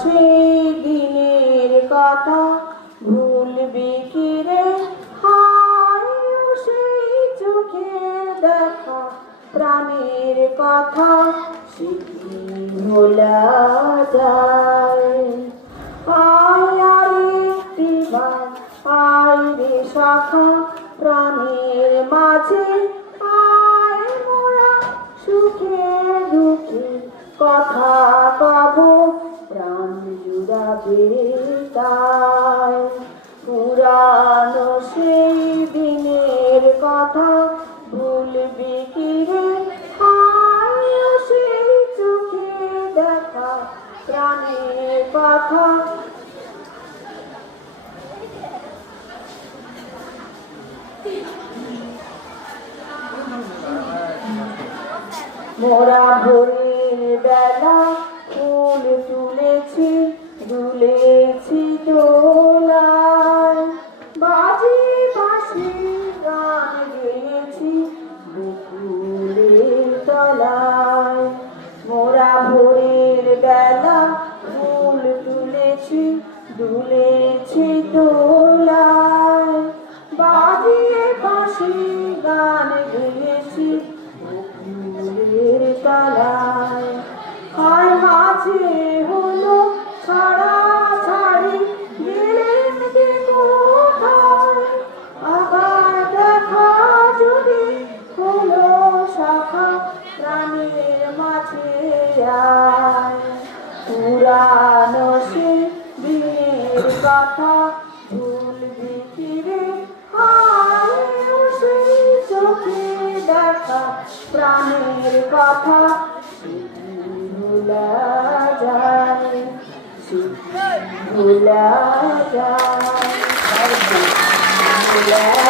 সেই দিনের কথা ভুলবি কি রে, হায় সেই চোখের দেখা প্রাণের কথা সে কি ভোলা যায়। আয় আরেকটিবার আয় রে সখা প্রাণের মাঝে, আয় মোরা সুখে দুঃখে কথা কব, প্রাণ জুড়াবে তাই। পুরানো সেই দিনের কথা ভুলবি কি রে, হায় সেই চোখে দেখা প্রাণের কথা। মোরা ভোরের বেলা ফুল তুলেছি, দুলেছি দোলায়, বাজি বাঁশি গান গেয়েছি বকুলের তলায়। মোরা ভোরের বেলা ফুল তুলেছি, দুলেছি দোলায়, বাজিয়ে বাঁশি গান গেয়েছি বকুলের তলায়। হায় মাঝে হলো ছাড়া ছাড়ি, গেলেন যে কোথায়, আবার দেখা যদি হলো শাখা প্রাণের মাঝে আয়। পুরানো সে দিনের কথা ভুলবি কি রে, হায় সেই চোখে দেখা প্রাণের কথা ভুলা যায়, ভুলা যায়, ভুলা